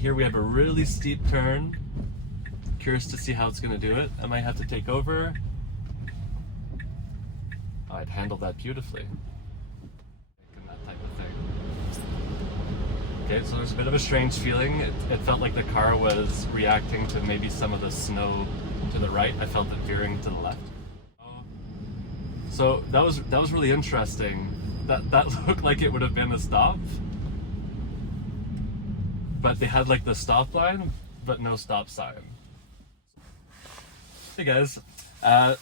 here we have a really steep turn. Curious to see how it's going to do it. I might have to take over. Oh, I'd handle that beautifully. And that type of thing. Okay, so there's a bit of a strange feeling. It felt like the car was reacting to maybe some of the snow to the right. I felt it veering to the left. So that was really interesting. That looked like it would have been a stop, but they had like the stop line, but no stop sign. Hey guys,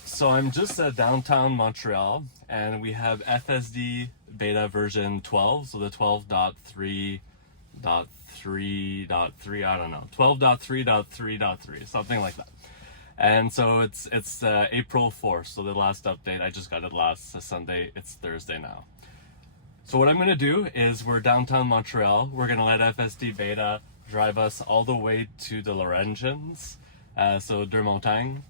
so I'm just at downtown Montreal, and we have FSD beta version 12, so the 12.3.3.3, I don't know, 12.3.3.3, something like that. And so it's April 4th, so the last update, I just got it last Sunday, it's Thursday now. So what I'm going to do is we're downtown Montreal, we're going to let FSD beta drive us all the way to the Laurentians, so Deux Montagnes,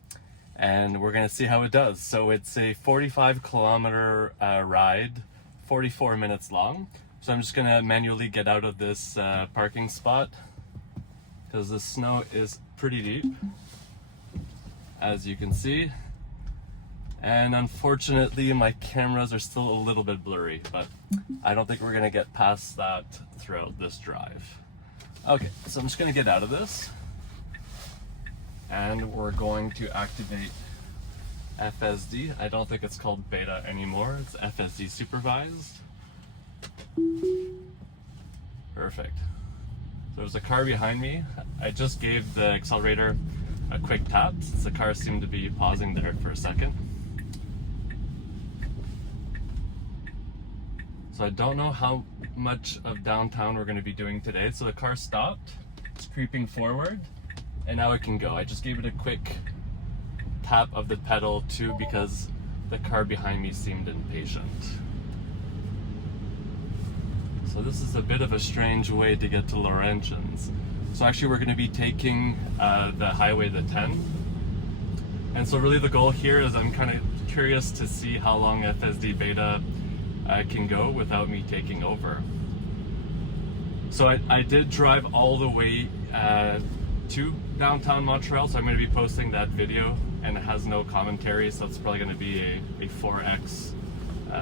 and we're going to see how it does. So it's a 45-kilometer ride, 44 minutes long. So I'm just going to manually get out of this parking spot because the snow is pretty deep, as you can see. And unfortunately my cameras are still a little bit blurry, but I don't think we're going to get past that throughout this drive. Okay, so I'm just going to get out of this, and we're going to activate FSD. I don't think it's called beta anymore, it's FSD supervised. Perfect. There's a car behind me. I just gave the accelerator a quick tap since the car seemed to be pausing there for a second. So I don't know how much of downtown we're going to be doing today. So the car stopped, it's creeping forward, and now it can go. I just gave it a quick tap of the pedal too because the car behind me seemed impatient. So this is a bit of a strange way to get to Laurentians. So actually we're going to be taking the highway, the 10. And so really the goal here is I'm kind of curious to see how long FSD beta can go without me taking over. So I did drive all the way to downtown Montreal, so I'm going to be posting that video, and it has no commentary, so it's probably going to be a 4x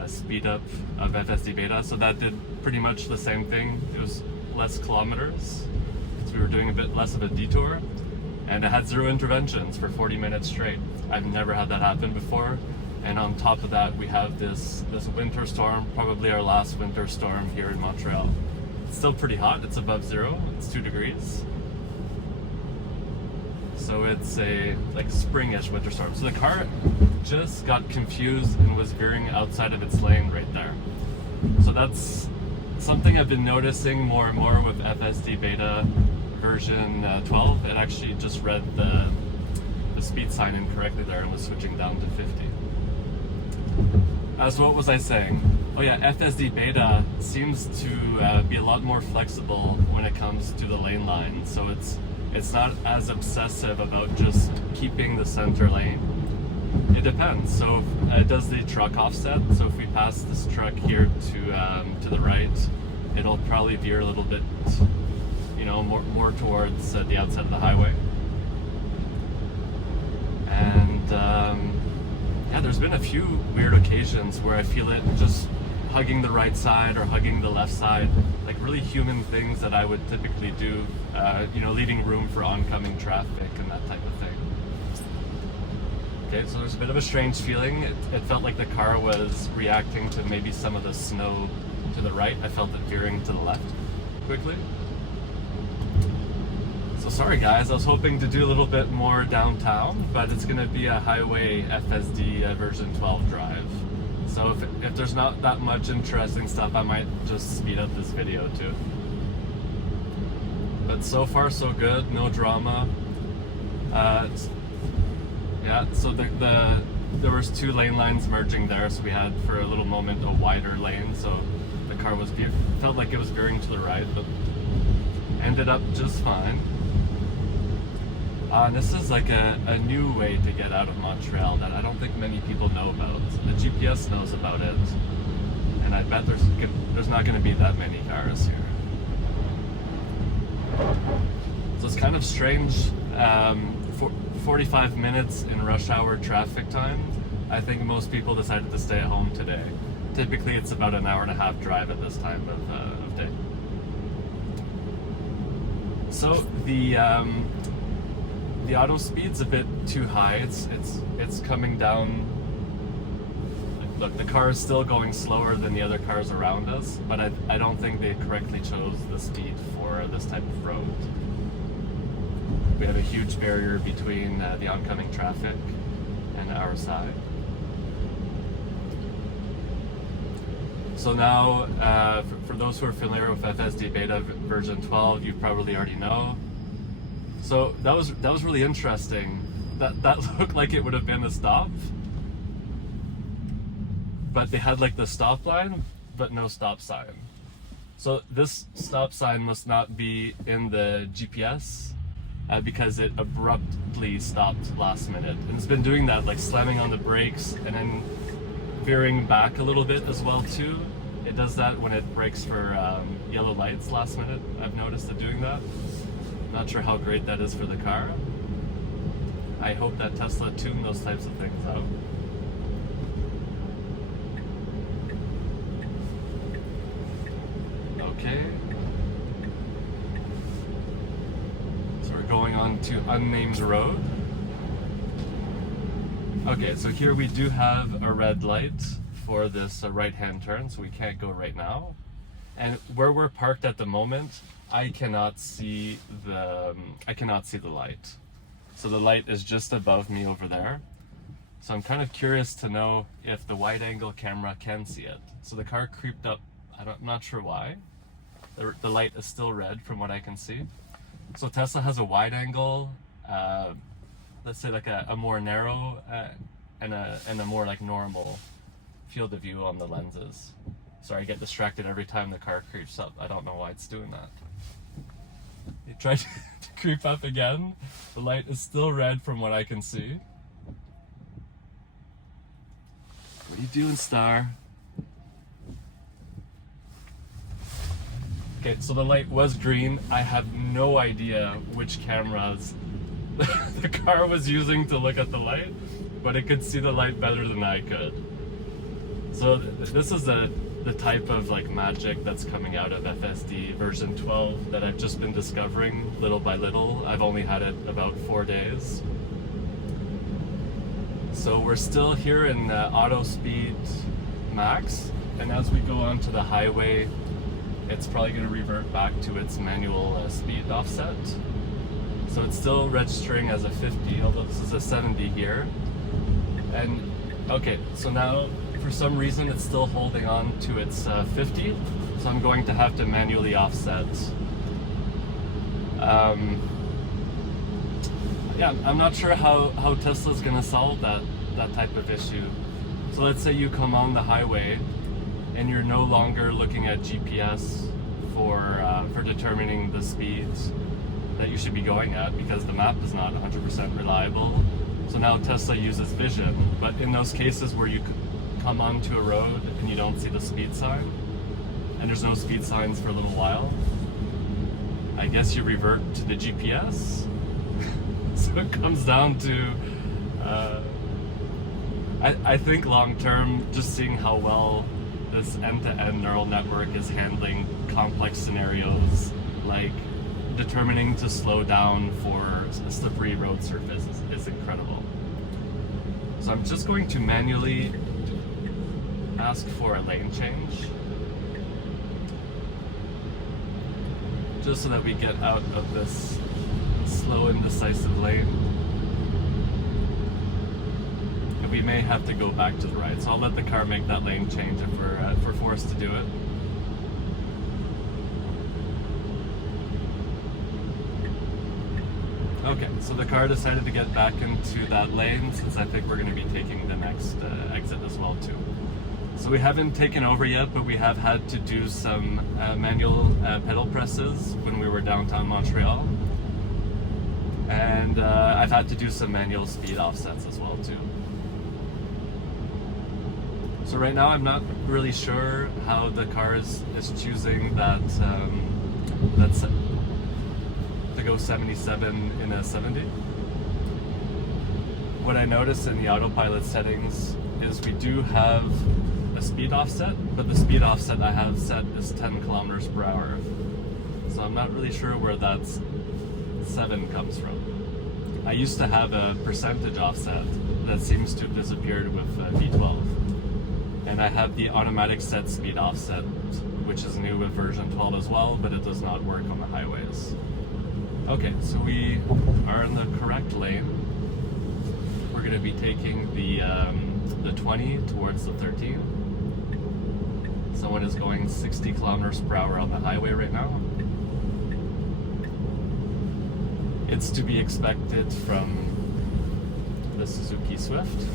speed up of FSD beta. So that did pretty much the same thing. It was less kilometers, so we were doing a bit less of a detour, and it had 0 interventions for 40 minutes straight. I've never had that happen before. And on top of that, we have this winter storm, probably our last winter storm here in Montreal. It's still pretty hot, it's above 0, it's 2 degrees. So it's a like springish winter storm. So the car just got confused and was veering outside of its lane right there. So that's something I've been noticing more and more with FSD beta version 12. It actually just read the speed sign incorrectly there and was switching down to 50. So what was I saying? Oh yeah, FSD beta seems to be a lot more flexible when it comes to the lane line. So it's not as obsessive about just keeping the center lane. It depends. So it does the truck offset. So if we pass this truck here to the right, it'll probably veer a little bit, you know, more towards the outside of the highway. And yeah, there's been a few weird occasions where I feel it just hugging the right side or hugging the left side, like really human things that I would typically do, you know, leaving room for oncoming traffic and that type of thing. Okay, so there's a bit of a strange feeling. It felt like the car was reacting to maybe some of the snow to the right. I felt it veering to the left quickly. So sorry guys, I was hoping to do a little bit more downtown, but it's going to be a highway FSD version 12 drive. So if there's not that much interesting stuff, I might just speed up this video too. But so far so good, no drama. Yeah, so there was 2 lane lines merging there, so we had for a little moment a wider lane, so the car felt like it was veering to the right, but ended up just fine. This is like a new way to get out of Montreal that I don't think many people know about. The GPS knows about it, and I bet there's not going to be that many cars here. kind of strange. For 45 minutes in rush hour traffic time, I think most people decided to stay at home today. Typically it's about an hour and a half drive at this time of day. So the auto speed's a bit too high. It's coming down. Look, the car is still going slower than the other cars around us, but I don't think they correctly chose the speed for this type of road. We have a huge barrier between the oncoming traffic and our side. So now, for those who are familiar with FSD Beta version 12, you probably already know. So that was really interesting. That looked like it would have been a stop, but they had like the stop line, but no stop sign. So this stop sign must not be in the GPS because it abruptly stopped last minute, and it's been doing that, like slamming on the brakes and then veering back a little bit as well too. It does that when it brakes for yellow lights last minute. I've noticed it doing that. Not sure how great that is for the car. I hope that Tesla tuned those types of things out. Okay. So we're going on to unnamed road. Okay, so here we do have a red light for this right-hand turn, so we can't go right now. And where we're parked at the moment, I cannot see the light. So the light is just above me over there. So I'm kind of curious to know if the wide-angle camera can see it. So the car creeped up. I'm not sure why. The light is still red from what I can see. So Tesla has a wide-angle, let's say like a more narrow and a more like normal field of view on the lenses. Sorry, I get distracted every time the car creeps up. I don't know why it's doing that. It tried to creep up again. The light is still red from what I can see. What are you doing, Star? Okay, so the light was green. I have no idea which cameras the car was using to look at the light, but it could see the light better than I could. So this is the type of like magic that's coming out of FSD version 12 that I've just been discovering little by little. I've only had it about 4 days. So we're still here in auto speed max, and as we go onto the highway, it's probably going to revert back to its manual speed offset. So it's still registering as a 50, although this is a 70 here. And okay, so now for some reason it's still holding on to its 50, so I'm going to have to manually offset. Yeah, I'm not sure how Tesla's going to solve that type of issue. So let's say you come on the highway and you're no longer looking at GPS for determining the speeds that you should be going at, because the map is not 100% reliable. So now Tesla uses vision, but in those cases where you come onto a road and you don't see the speed sign, and there's no speed signs for a little while, I guess you revert to the GPS. So it comes down to, I think long term, just seeing how well this end-to-end neural network is handling complex scenarios, like determining to slow down for a slippery road surface is incredible. So I'm just going to manually ask for a lane change, just so that we get out of this slow and decisive lane. And we may have to go back to the right, so I'll let the car make that lane change if we're forced to do it. Okay, so the car decided to get back into that lane, since I think we're going to be taking the next exit as well too. So we haven't taken over yet, but we have had to do some manual pedal presses when we were downtown Montreal. And I've had to do some manual speed offsets as well too. So right now I'm not really sure how the car is choosing that to go go 77 in a 70. What I noticed in the autopilot settings is we do have a speed offset, but the speed offset I have set is 10 kilometers per hour. So I'm not really sure where that 7 comes from. I used to have a percentage offset that seems to have disappeared with V12. And I have the automatic set speed offset, which is new with version 12 as well, but it does not work on the highways. Okay, so we are in the correct lane. We're going to be taking the 20 towards the 13. Someone is going 60 kilometers per hour on the highway right now. It's to be expected from the Suzuki Swift.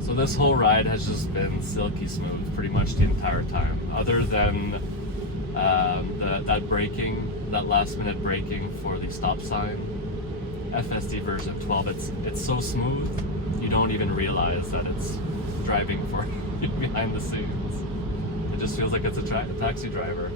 So this whole ride has just been silky smooth pretty much the entire time, other than that braking, that last minute braking for the stop sign. FSD version 12, it's so smooth you don't even realize that it's driving for you behind the scenes. It just feels like it's a taxi driver.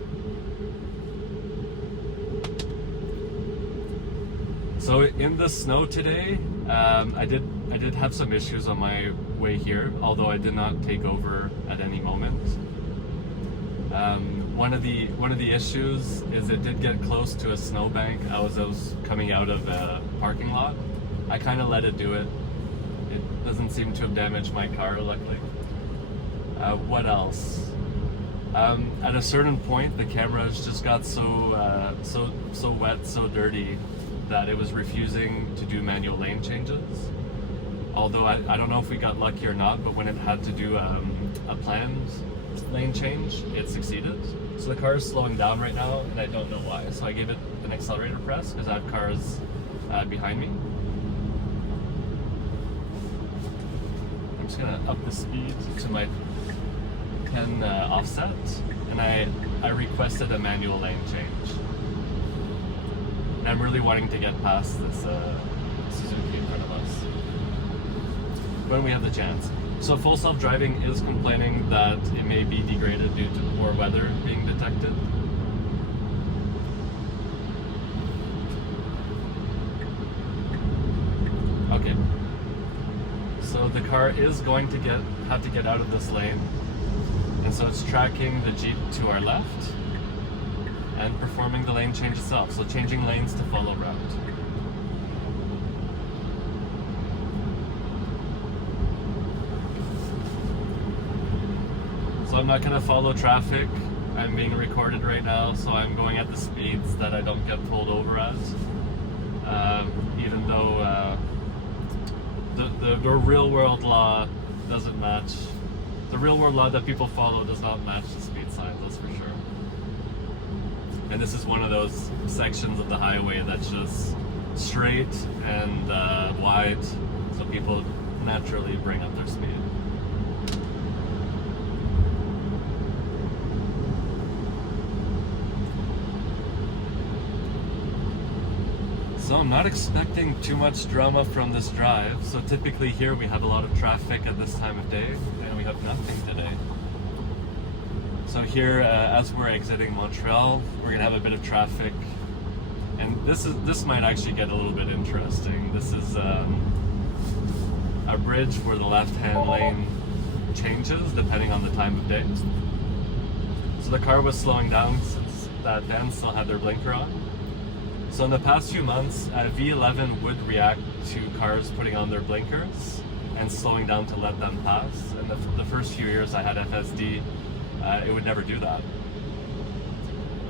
So in the snow today, I did have some issues on my way here, although I did not take over at any moment. One of the issues is it did get close to a snowbank. I was coming out of a parking lot. I kind of let it do it. It doesn't seem to have damaged my car, luckily. What else? At a certain point, the cameras just got so wet, so dirty that it was refusing to do manual lane changes. Although I don't know if we got lucky or not, but when it had to do a planned lane change, it succeeded. So the car is slowing down right now, and I don't know why. So I gave it an accelerator press because I have cars behind me. I'm just gonna up the speed to my 10 offset, and I requested a manual lane change. And I'm really wanting to get past this Suzuki in front of us when we have the chance. So Full Self-Driving is complaining that it may be degraded due to poor weather being detected. Okay. So the car is going to have to get out of this lane. And so it's tracking the Jeep to our left and performing the lane change itself. So changing lanes to follow route. So I'm not going to follow traffic. I'm being recorded right now, so I'm going at the speeds that I don't get pulled over at. Even though the real world law doesn't match. The real world law that people follow does not match the speed sign, that's for sure. And this is one of those sections of the highway that's just straight and wide, so people naturally bring up their speed. So I'm not expecting too much drama from this drive. So typically here we have a lot of traffic at this time of day, and we have nothing today. So here, as we're exiting Montreal, we're gonna have a bit of traffic, and this might actually get a little bit interesting. This is a bridge where the left-hand lane changes depending on the time of day. So the car was slowing down since that then still had their blinker on. So in the past few months, V11 would react to cars putting on their blinkers and slowing down to let them pass. And the first few years I had FSD, it would never do that.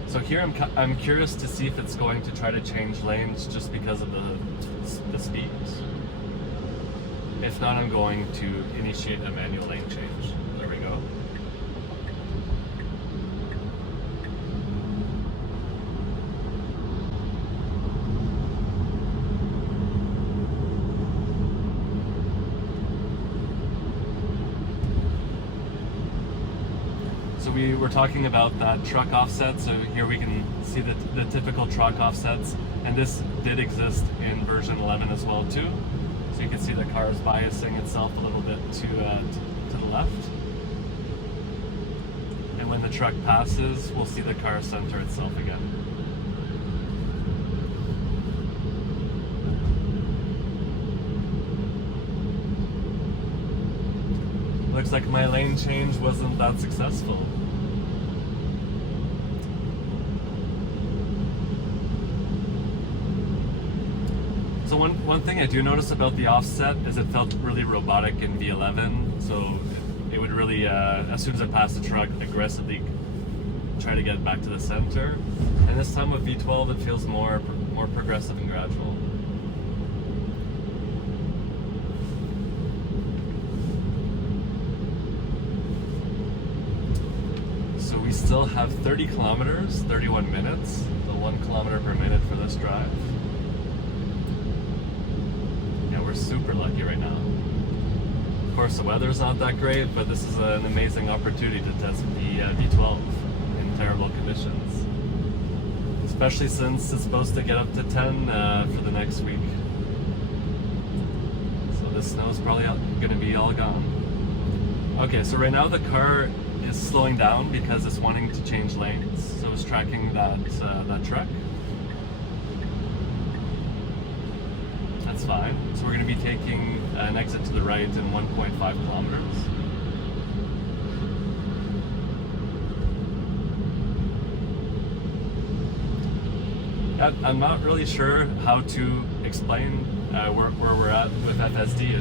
So here I'm curious to see if it's going to try to change lanes just because of the speeds. If not, I'm going to initiate a manual lane change. There we go. we were talking about that truck offset, so here we can see the typical truck offsets, and this did exist in version 11 as well too. So you can see the car is biasing itself a little bit to the left. And when the truck passes, we'll see the car center itself again. Looks like my lane change wasn't that successful. So one thing I do notice about the offset is it felt really robotic in V11. So it would really, as soon as I passed the truck, aggressively try to get back to the center. And this time with V12, it feels more progressive and gradual. So we still have 30 kilometers, 31 minutes, so 1 kilometer per minute for this drive. Yeah, we're super lucky right now. Of course, the weather's not that great, but this is an amazing opportunity to test the V12 in terrible conditions. Especially since it's supposed to get up to 10 for the next week. So the snow's probably going to be all gone. Okay, so right now the car is slowing down because it's wanting to change lanes. So it's tracking that truck. That's fine. So we're going to be taking an exit to the right in 1.5 kilometers. I'm not really sure how to explain where we're at with FSD.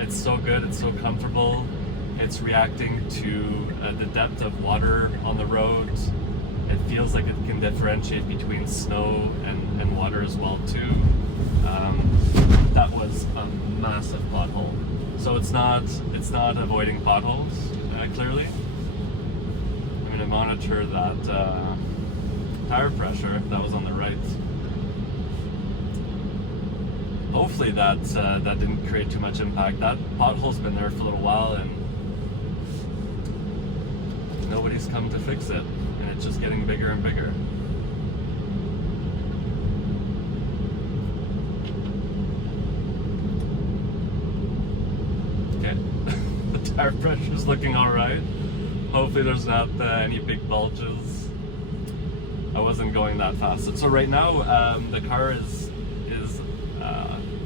It's so good, it's so comfortable. It's reacting to the depth of water on the road. It feels like it can differentiate between snow and water as well too. That was a massive pothole. So it's not avoiding potholes, clearly. I'm going to monitor that tire pressure that was on the right. Hopefully that didn't create too much impact. That pothole's been there for a little while and nobody's come to fix it, and it's just getting bigger and bigger. Okay, the tire pressure's looking alright. Hopefully there's not any big bulges. I wasn't going that fast. So right now the car is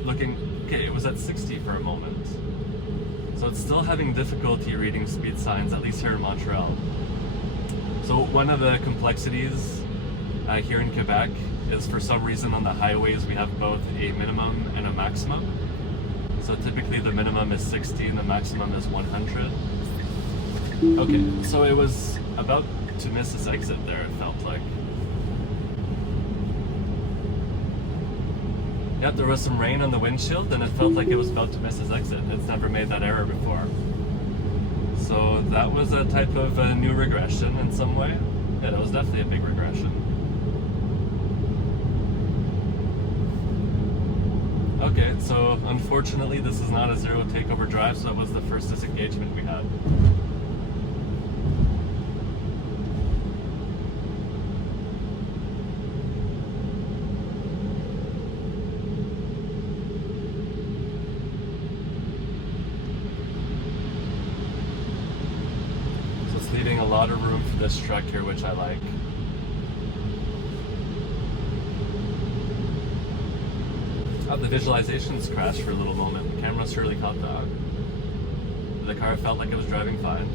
looking, okay, it was at 60 for a moment. So it's still having difficulty reading speed signs, at least here in Montreal. So one of the complexities here in Quebec is for some reason on the highways we have both a minimum and a maximum. So typically the minimum is 60 and the maximum is 100. Okay, so it was about to miss this exit there, it felt like. Yep, there was some rain on the windshield and it felt like it was about to miss his exit. It's never made that error before. So that was a type of new regression in some way. Yeah, that was definitely a big regression. Okay, so unfortunately this is not a zero takeover drive, so that was the first disengagement we had. Leaving a lot of room for this truck here, which I like. Oh, the visualizations crashed for a little moment. The camera surely caught that. The car felt like it was driving fine.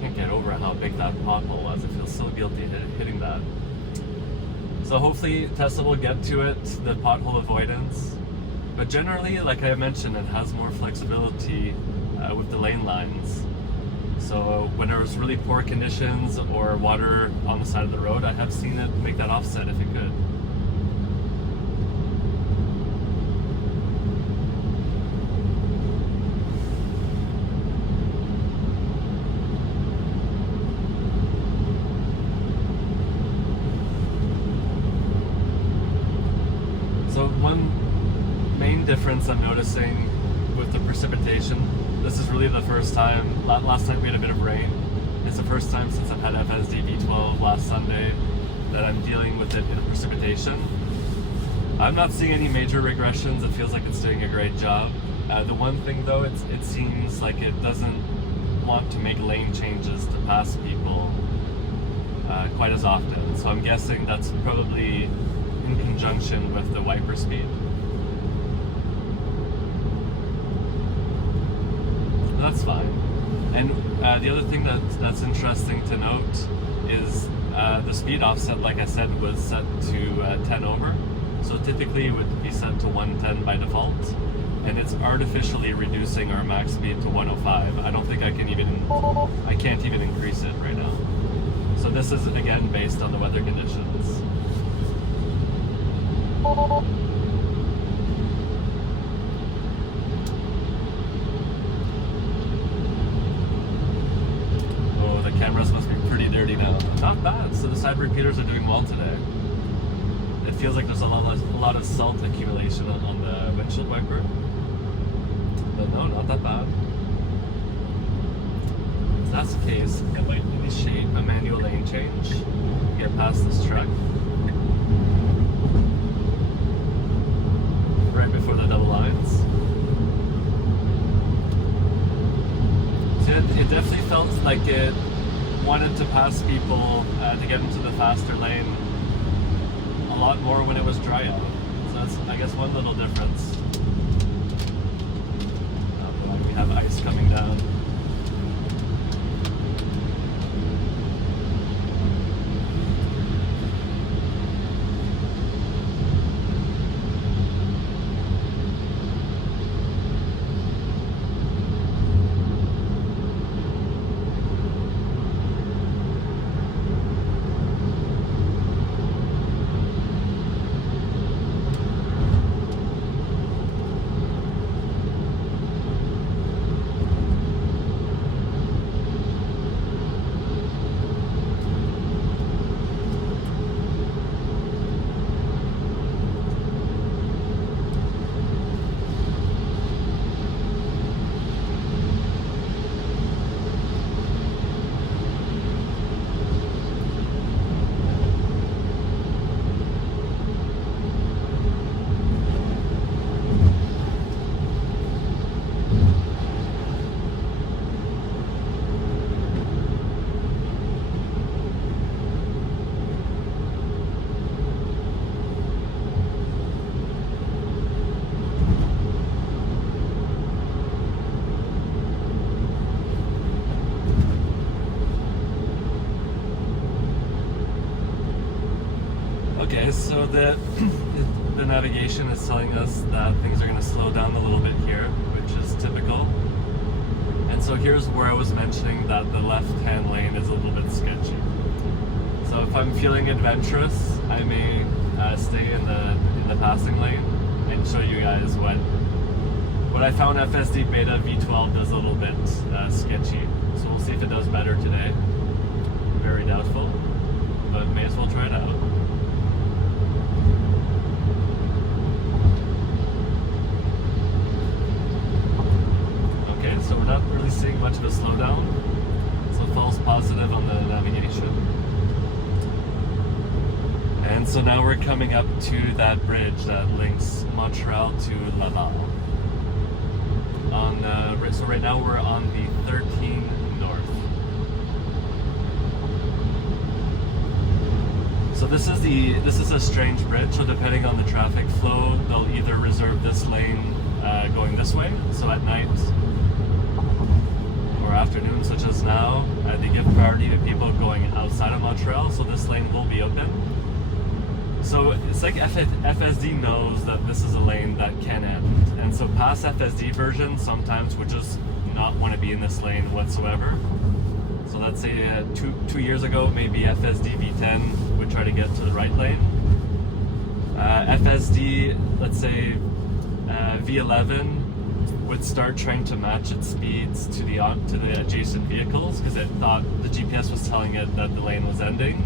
Can't get over how big that pothole was. I feel so guilty hitting that. So hopefully Tesla will get to it, the pothole avoidance. But generally, like I mentioned, it has more flexibility with the lane lines. So when there was really poor conditions or water on the side of the road, I have seen it make that offset if it could. really the first time. Last night we had a bit of rain. It's the first time since I've had FSD V12 last Sunday that I'm dealing with it in precipitation. I'm not seeing any major regressions. It feels like it's doing a great job. The one thing though, it seems like it doesn't want to make lane changes to pass people quite as often. So I'm guessing that's probably in conjunction with the wiper speed. That's fine. And the other thing that's interesting to note is the speed offset, like I said, was set to 10 over. So typically it would be set to 110 by default, and it's artificially reducing our max speed to 105. I don't think I can't even increase it right now. So this is again based on the weather conditions. Oh, the cameras must be pretty dirty now. Not bad. So the side repeaters are doing well today. It feels like there's a lot of salt accumulation on the windshield wiper. But no, not that bad. If that's the case, I might initiate a manual lane change. Get past this truck. Right before the double lines. So it definitely felt like it wanted to pass people to get into the faster lane a lot more when it was dry out. So that's, I guess, one little difference. We have ice coming down. Okay, so the navigation is telling us that things are going to slow down a little bit here, which is typical. And so here's where I was mentioning that the left-hand lane is a little bit sketchy. So if I'm feeling adventurous, I may stay in the passing lane and show you guys what I found FSD Beta V12 does a little bit sketchy. So we'll see if it does better today. Very doubtful, but may as well try it out. So we're not really seeing much of a slowdown, so false positive on the navigation. And so now we're coming up to that bridge that links Montreal to Laval. So right now we're on the 13 North. So this is a strange bridge, so depending on the traffic flow, they'll either reserve this lane going this way, so at night or afternoon, such as now, they give priority to people going outside of Montreal, so this lane will be open. So it's like FSD knows that this is a lane that can end, and so past FSD versions sometimes would just not want to be in this lane whatsoever. So let's say 2 years ago, maybe FSD V10 would try to get to the right lane. FSD, let's say V11 would start trying to match its speeds to the adjacent vehicles because it thought the GPS was telling it that the lane was ending,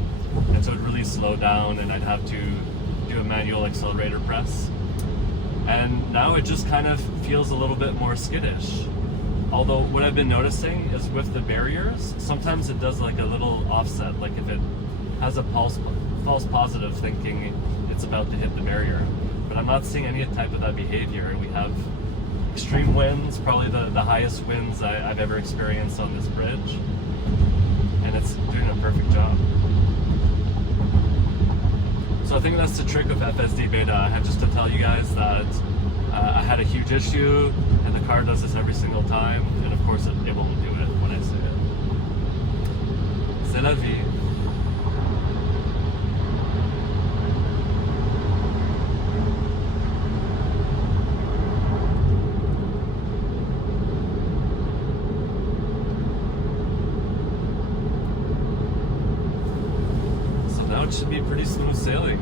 and so it would really slow down and I'd have to do a manual accelerator press. And now it just kind of feels a little bit more skittish. Although what I've been noticing is with the barriers, sometimes it does like a little offset, like if it has a false positive thinking it's about to hit the barrier. But I'm not seeing any type of that behavior. We have extreme winds, probably the highest winds I've ever experienced on this bridge, and it's doing a perfect job. So I think that's the trick of FSD Beta. I had just to tell you guys that I had a huge issue, and the car does this every single time, and of course it won't do it when I say it. C'est la vie. So now it should be pretty smooth sailing.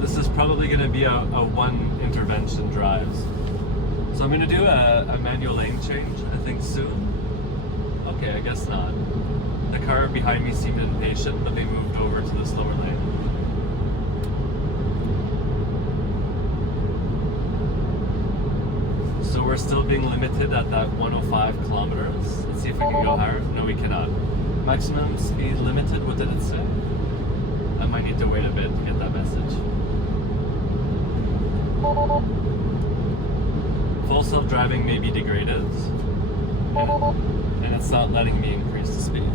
This is probably going to be a one intervention drive. So I'm going to do a manual lane change, I think, soon. Okay, I guess not. The car behind me seemed impatient, but they moved over to the slower lane. So we're still being limited at that 105 kilometers. Let's see if we can go higher. No, we cannot. Maximum speed limited, what did it say? I might need to wait a bit to get that message. Full self-driving may be degraded, and it's not letting me increase the speed.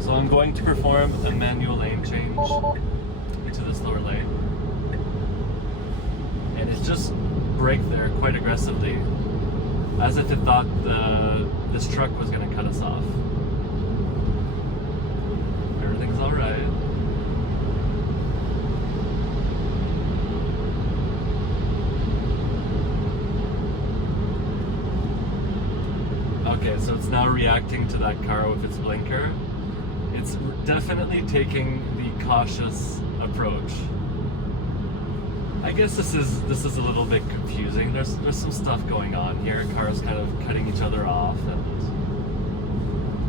So I'm going to perform a manual lane change into the slower lane, and it just braked there quite aggressively, as if it thought this truck was going to cut us off. Everything's all right. Okay, so it's now reacting to that car with its blinker. It's definitely taking the cautious approach. I guess this is a little bit confusing. There's some stuff going on here. Cars kind of cutting each other off, and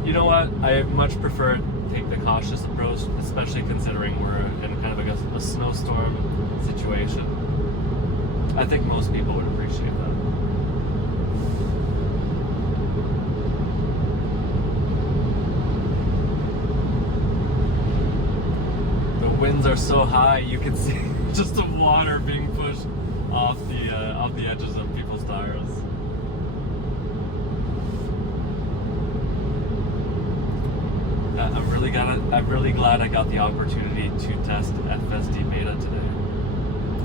you know what? I much prefer to take the cautious approach, especially considering we're in kind of a snowstorm situation. I think most people would appreciate that. Winds are so high, you can see just the water being pushed off the edges of people's tires. I'm really glad I got the opportunity to test FSD Beta today,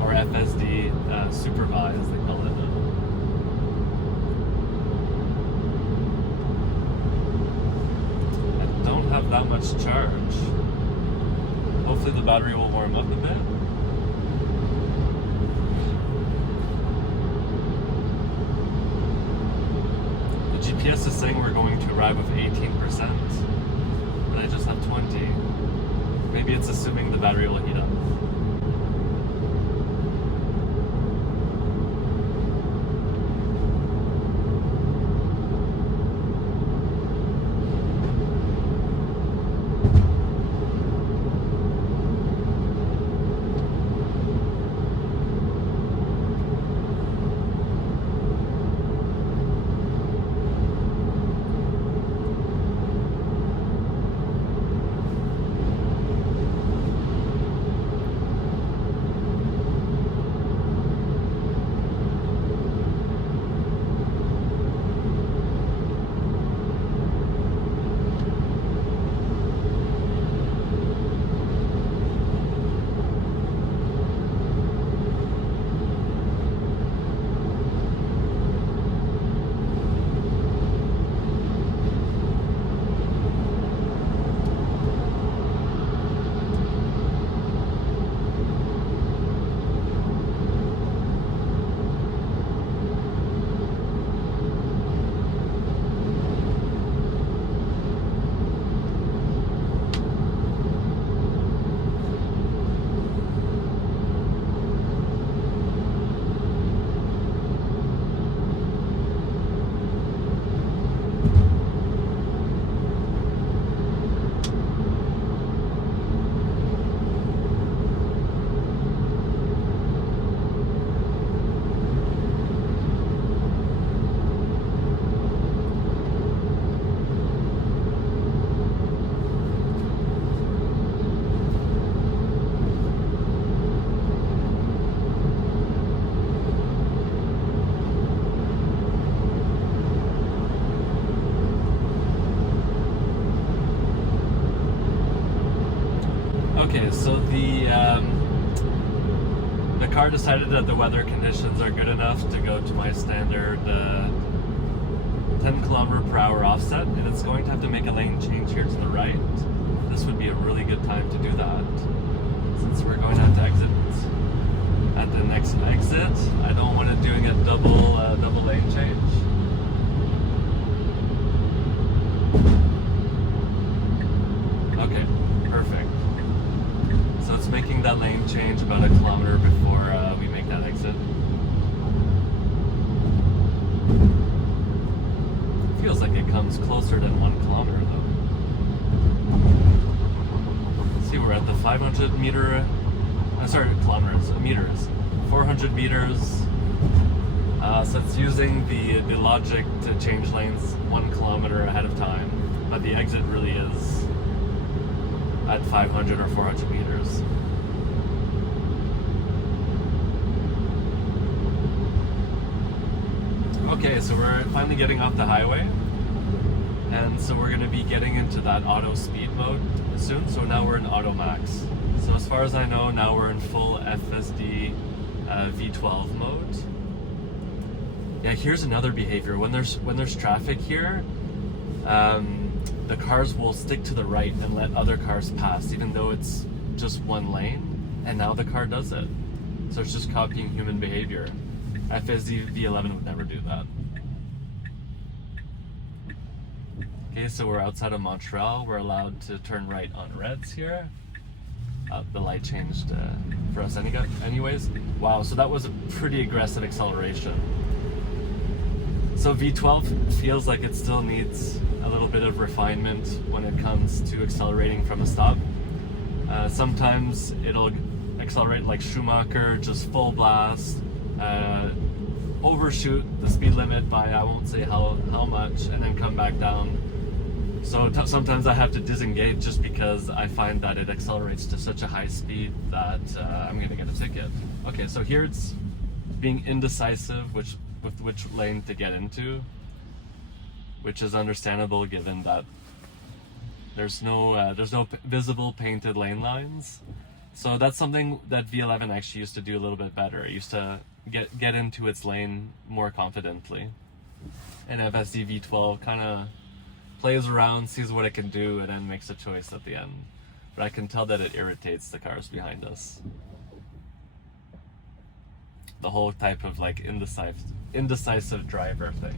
or FSD Supervise, they call it. I don't have that much charge. Hopefully the battery will warm up a bit. The GPS is saying we're going to arrive with 18%, but I just have 20. Maybe it's assuming the battery will heat up. Okay, so the car decided that the weather conditions are good enough to go to my standard 10 km/h offset, and it's going to have to make a lane change here to the right. This would be a really good time to do that, since we're going to have to exit at the next exit. I don't want it doing a double lane change. Okay, perfect. So it's making that lane change about a kilometer before we make that exit. Feels like it comes closer than 1 kilometer though. See, we're at the 500 meter, meters, 400 meters. So it's using the logic to change lanes 1 kilometer ahead of time, but the exit really is at 500 or 400 meters. Okay, so we're finally getting off the highway, and so we're going to be getting into that auto speed mode soon. So now we're in auto max. So as far as I know, now we're in full FSD V12 mode. Yeah, here's another behavior. When there's traffic here, the cars will stick to the right and let other cars pass, even though it's just one lane. And now the car does it. So it's just copying human behavior. FSD V11 would never do that. Okay, so we're outside of Montreal. We're allowed to turn right on reds here. The light changed for us anyways. Wow, so that was a pretty aggressive acceleration. So V12 feels like it still needs a little bit of refinement when it comes to accelerating from a stop. Sometimes it'll accelerate like Schumacher, just full blast, overshoot the speed limit by I won't say how much, and then come back down. So sometimes I have to disengage just because I find that it accelerates to such a high speed that I'm going to get a ticket. Okay, so here it's being indecisive with which lane to get into, which is understandable given that there's no visible painted lane lines. So that's something that V11 actually used to do a little bit better. It used to get into its lane more confidently. And FSD V12 kind of plays around, sees what it can do, and then makes a choice at the end. But I can tell that it irritates the cars behind us. The whole type of like indecisive driver thing.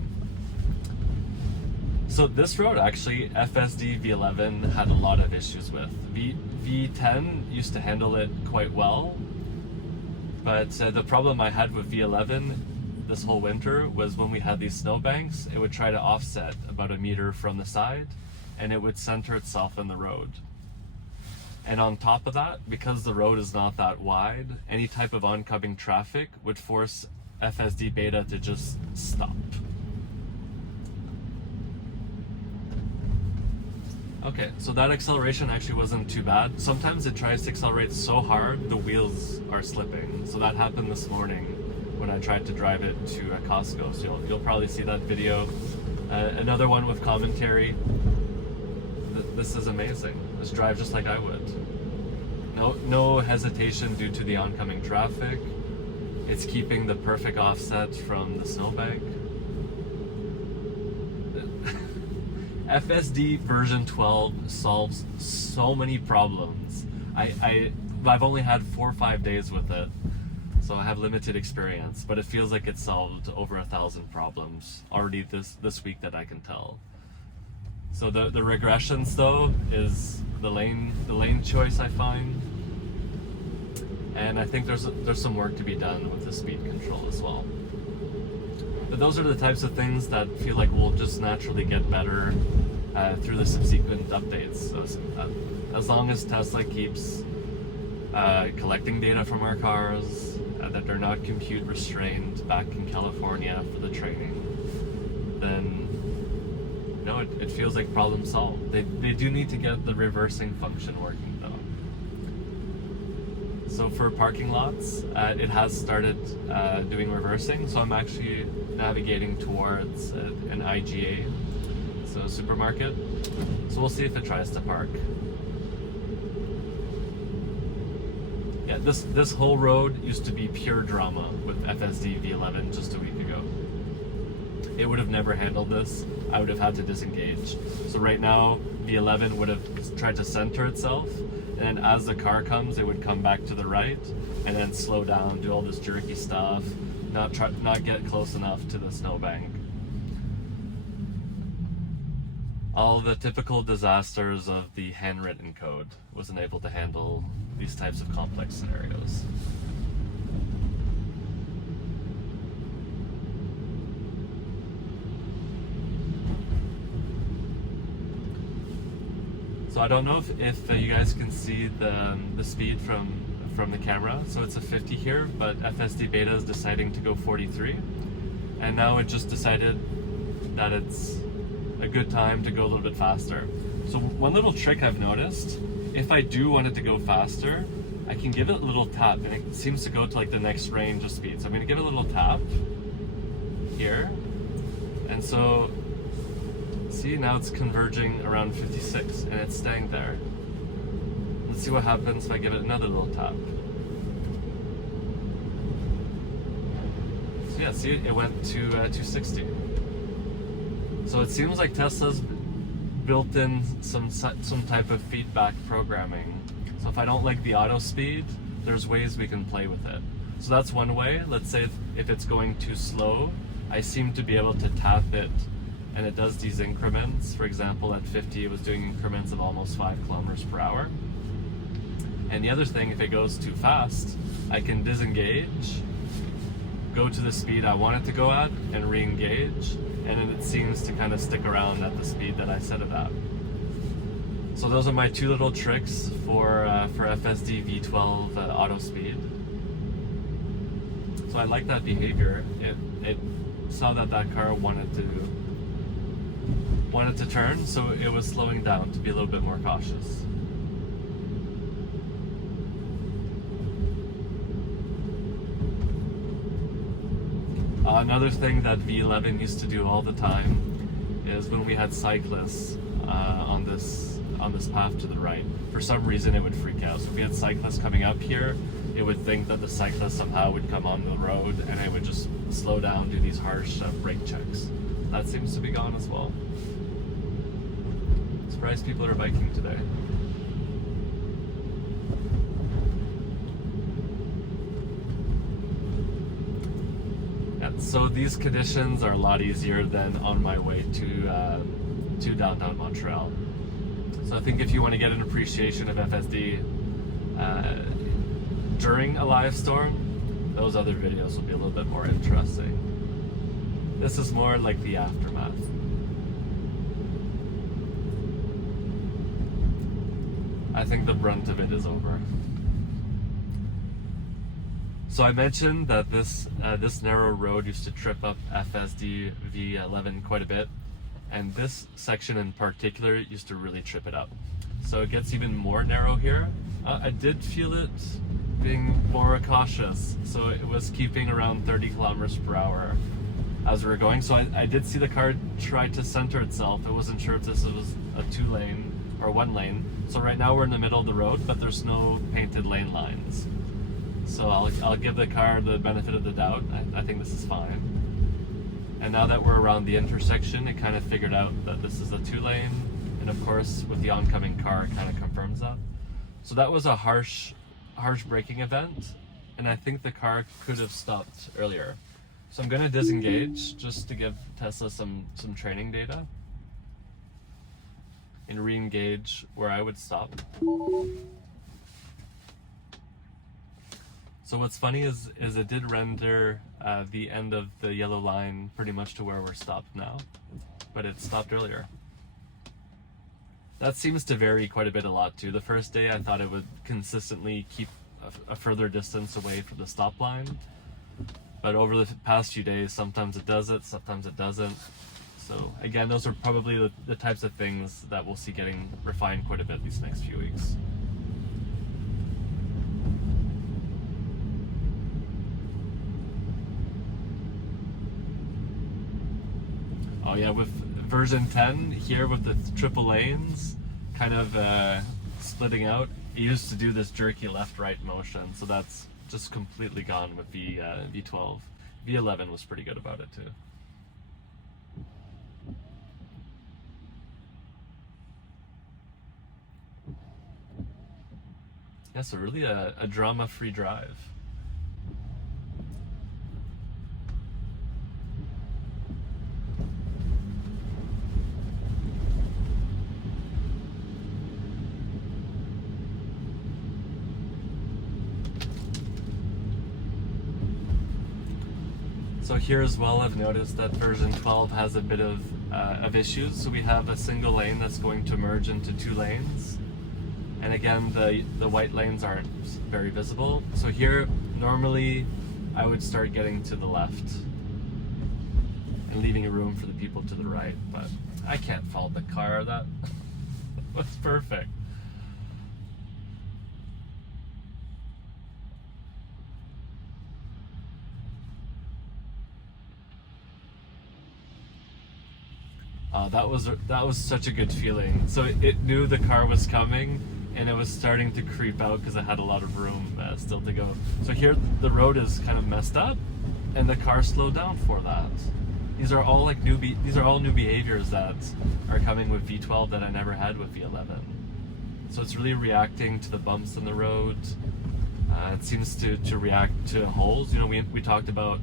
So this road actually, FSD V11 had a lot of issues with. V10 used to handle it quite well, but the problem I had with V11 this whole winter was when we had these snowbanks, it would try to offset about a meter from the side, and it would center itself in the road. And on top of that, because the road is not that wide, any type of oncoming traffic would force FSD beta to just stop. Okay, so that acceleration actually wasn't too bad. Sometimes it tries to accelerate so hard the wheels are slipping. So that happened this morning when I tried to drive it to a Costco. So you'll probably see that video. Another one with commentary. This is amazing. Just drive just like I would. No hesitation due to the oncoming traffic. It's keeping the perfect offset from the snowbank. FSD version 12 solves so many problems. I've only had 4 or 5 days with it, so I have limited experience, but it feels like it solved over 1,000 problems already this week that I can tell. So the regressions though is the lane choice I find, and I think there's some work to be done with the speed control as well. But those are the types of things that feel like will just naturally get better through the subsequent updates. So as long as Tesla keeps collecting data from our cars, that they're not compute restrained back in California for the training, then it feels like problem solved. They do need to get the reversing function working though. So for parking lots, it has started doing reversing. So I'm actually navigating towards an IGA, so a supermarket. So we'll see if it tries to park. Yeah, this whole road used to be pure drama with FSD V11 just a week ago. It would have never handled this. I would have had to disengage. So right now, V11 would have tried to center itself, and then as the car comes, it would come back to the right, and then slow down, do all this jerky stuff, not get close enough to the snowbank. All the typical disasters of the handwritten code wasn't able to handle these types of complex scenarios. So I don't know if you guys can see the speed from the camera. So it's a 50 here, but FSD Beta is deciding to go 43. And now it just decided that it's a good time to go a little bit faster. So one little trick I've noticed, if I do want it to go faster, I can give it a little tap, and it seems to go to like the next range of speed. So I'm gonna give it a little tap here. And so, see, now it's converging around 56 and it's staying there. Let's see what happens if I give it another little tap. So yeah, see, it went to 260. So it seems like Tesla's built in some type of feedback programming. So if I don't like the auto speed, there's ways we can play with it. So that's one way. Let's say if it's going too slow, I seem to be able to tap it, and it does these increments. For example, at 50, it was doing increments of almost 5 kilometers per hour. And the other thing, if it goes too fast, I can disengage, go to the speed I want it to go at, and re-engage, and then it seems to kind of stick around at the speed that I set it at. So those are my two little tricks for FSD V12 auto speed. So I like that behavior. It saw that car wanted to turn, so it was slowing down to be a little bit more cautious. Another thing that V11 used to do all the time is when we had cyclists on this path to the right, for some reason it would freak out. So if we had cyclists coming up here, it would think that the cyclist somehow would come on the road, and it would just slow down, do these harsh brake checks. That seems to be gone as well. Surprised people are biking today. So these conditions are a lot easier than on my way to downtown Montreal. So I think if you want to get an appreciation of FSD during a live storm, those other videos will be a little bit more interesting. This is more like the aftermath. I think the brunt of it is over. So I mentioned that this narrow road used to trip up FSD V11 quite a bit, and this section in particular used to really trip it up. So it gets even more narrow here. I did feel it being more cautious, so it was keeping around 30 kilometers per hour as we were going. So I did see the car try to center itself. I wasn't sure if this was a 2-lane or 1-lane. So right now we're in the middle of the road, but there's no painted lane lines. So I'll give the car the benefit of the doubt. I think this is fine. And now that we're around the intersection, it kind of figured out that this is a 2-lane. And of course, with the oncoming car, it kind of confirms that. So that was a harsh braking event. And I think the car could have stopped earlier. So I'm going to disengage just to give Tesla some training data. And re-engage where I would stop. So what's funny is it did render the end of the yellow line pretty much to where we're stopped now, but it stopped earlier. That seems to vary quite a lot too. The first day I thought it would consistently keep a further distance away from the stop line, but over the past few days, sometimes it does it, sometimes it doesn't. So again, those are probably the types of things that we'll see getting refined quite a bit these next few weeks. Oh yeah, with version 10 here with the triple lanes kind of splitting out, it used to do this jerky left-right motion, so that's just completely gone with V12. V11 was pretty good about it too. Yeah, so really a drama-free drive. So here as well, I've noticed that version 12 has a bit of issues. So we have a single lane that's going to merge into 2 lanes. And again, the white lanes aren't very visible. So here, normally, I would start getting to the left and leaving a room for the people to the right, but I can't fault the car. That was perfect. That was such a good feeling. So it knew the car was coming, and it was starting to creep out because it had a lot of room still to go. So here the road is kind of messed up, and the car slowed down for that. These are all like new behaviors that are coming with V12 that I never had with V11. So it's really reacting to the bumps in the road. It seems to react to holes. You know, we talked about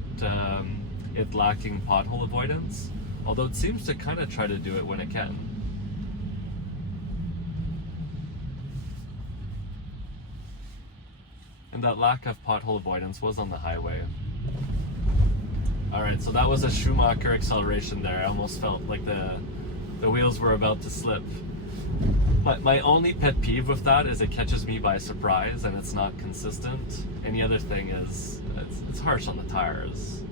it lacking pothole avoidance, although it seems to kind of try to do it when it can. And that lack of pothole avoidance was on the highway. Alright, so that was a Schumacher acceleration there. I almost felt like the wheels were about to slip. My only pet peeve with that is it catches me by surprise and it's not consistent. And the other thing is, it's harsh on the tires.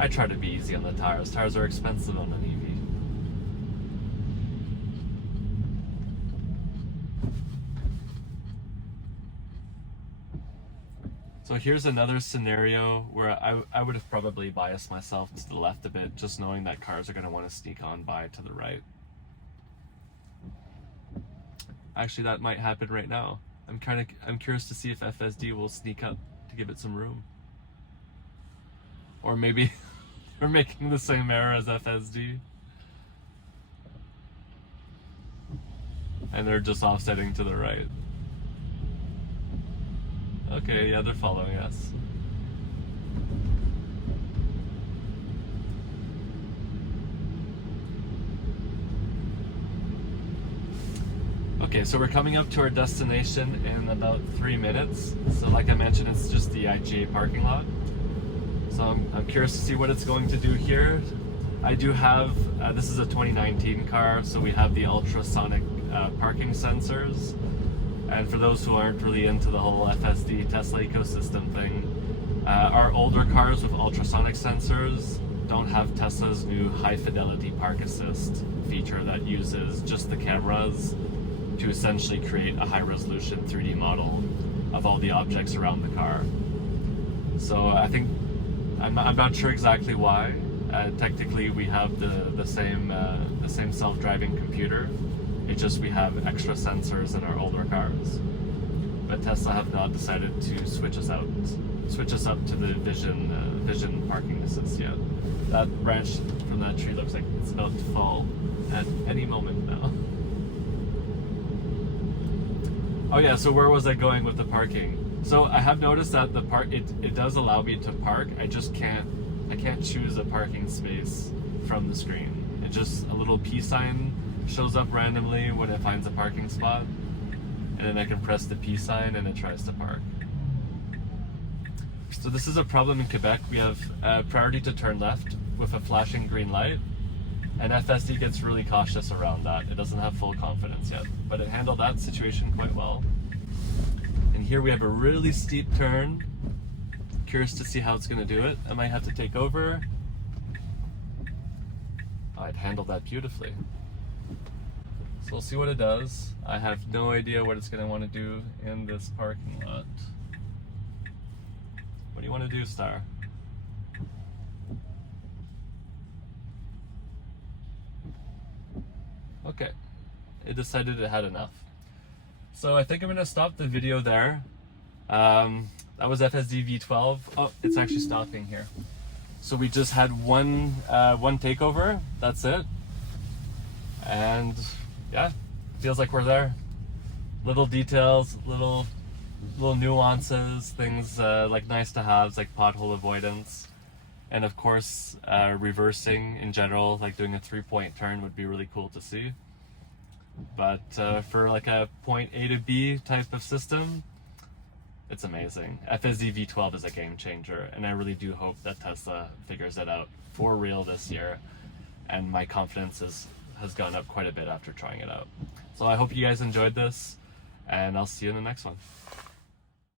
I try to be easy on the tires. Tires are expensive on an EV. So here's another scenario where I would have probably biased myself to the left a bit, just knowing that cars are going to want to sneak on by to the right. Actually, that might happen right now. I'm curious to see if FSD will sneak up to give it some room. Or maybe we're making the same error as FSD. And they're just offsetting to the right. Okay, yeah, they're following us. Okay, so we're coming up to our destination in about 3 minutes. So like I mentioned, it's just the IGA parking lot. So I'm curious to see what it's going to do here. I do have, this is a 2019 car, so we have the ultrasonic parking sensors. And for those who aren't really into the whole FSD Tesla ecosystem thing, our older cars with ultrasonic sensors don't have Tesla's new high fidelity park assist feature that uses just the cameras to essentially create a high resolution 3D model of all the objects around the car. So I think, I'm not sure exactly why. Technically we have the same self-driving computer. It's just we have extra sensors in our older cars. But Tesla have not decided to switch us up to the vision parking assist yet. That branch from that tree looks like it's about to fall at any moment now. Oh yeah, so where was I going with the parking? So I have noticed that it does allow me to park. I can't choose a parking space from the screen. It just, a little P sign shows up randomly when it finds a parking spot, and then I can press the P sign and it tries to park. So this is a problem in Quebec. We have priority to turn left with a flashing green light, and FSD gets really cautious around that. It doesn't have full confidence yet, but it handled that situation quite well. And here we have a really steep turn. Curious to see how it's going to do it. I might have to take over. Oh, it handled that beautifully. So we'll see what it does. I have no idea what it's going to want to do in this parking lot. What do you want to do, Star? Okay. it decided it had enough. So I think I'm gonna stop the video there. That was FSD V12. Oh, it's actually stopping here. So we just had one takeover, that's it. And yeah, feels like we're there. Little details, little nuances, things like nice to haves, like pothole avoidance. And of course, reversing in general, like doing a 3-point turn would be really cool to see. But for like a point A to B type of system, it's amazing. FSD V12 is a game changer, and I really do hope that Tesla figures it out for real this year. And my confidence has gone up quite a bit after trying it out. So I hope you guys enjoyed this, and I'll see you in the next one.